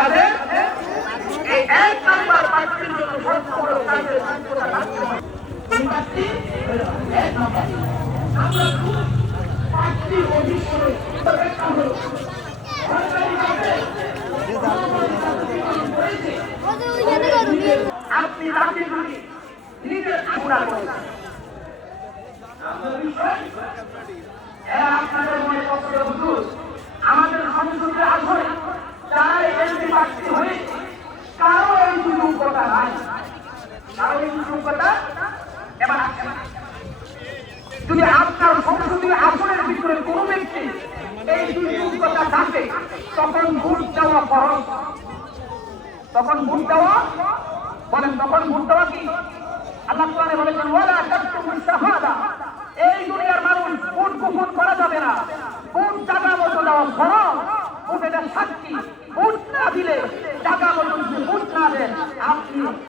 কাজে এই এক নাম্বার প্রার্থীর জন্য সবচেয়ে কাজের যোগ্যতা থাকতে হবে। কোন প্রার্থী? এক নাম্বার। আমরা খুব প্রার্থী অধিকারে একটা হলো আপনি তাকে যদি নিজের গুণা করেন আপনাদের মনে কষ্ট হুজুর আমাদের সংসদে আসলে যারা এমপি প্রার্থী হয়ে কারো এই যোগ্যতা নাই, কারো এই যোগ্যতা এবার আসে না। যদি আপনার সংসদীয় আসনের ভিতরে কোনো ব্যক্তি এই যোগ্যতা থাকে তখন ভোট দেওয়া ফরজ। তখন ভোট দেওয়া বলেন, তখন ভোট দেওয়া কি? আল্লাহ কোরআনে বলেছেন ওয়ালা তাকতুমুশ শাহাদা, এই দুনিয়ার মানুষ ভোট গোপন করা যাবে না, ভোট জায়গা মতো দেওয়া ফরজ।